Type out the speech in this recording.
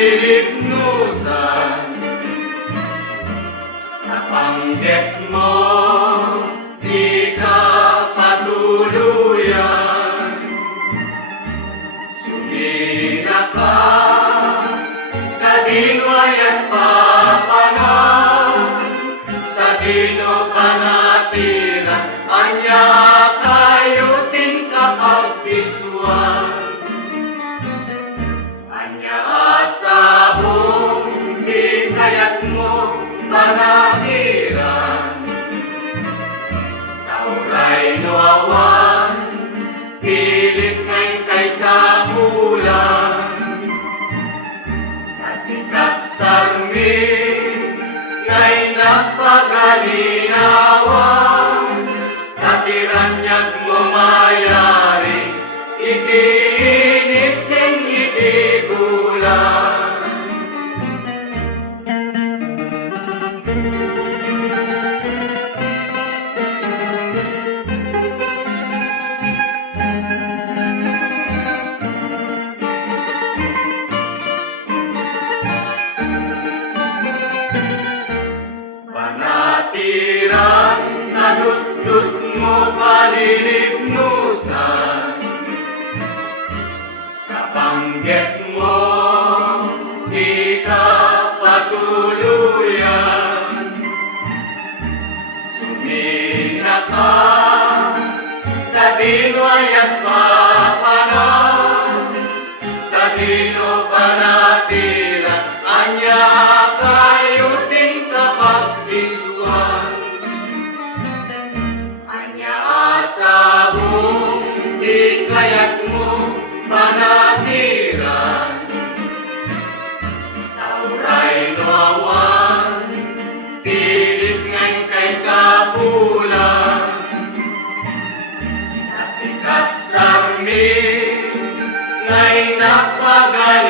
palilignusan. Nabanggit mo, di ka patuluyan. Sumira ka sa dinuay at papanan, sa dino panatiran, anya kayo ting kapagdiswan. Anya asabong di kayat mo panatiran, tauray no awan, pilit ngay kaysa bulan. Kasikat sarmi, ngay nagpagalinawan, katiranyag mo mayari, itinit ning itigulan. Panatiran, nadudud mo palilignusan. Kabanggit mo, di ka patuluyan. Sumina ka sa dinuay at papanan, sa dino panatiran, anya kayo ting kapagdiswan. Anya asabong di kayat mo panatiran, tauray no awan, pilit ngay kaysa bulan. Kasikat sarmi, ngay nagpagalinawan,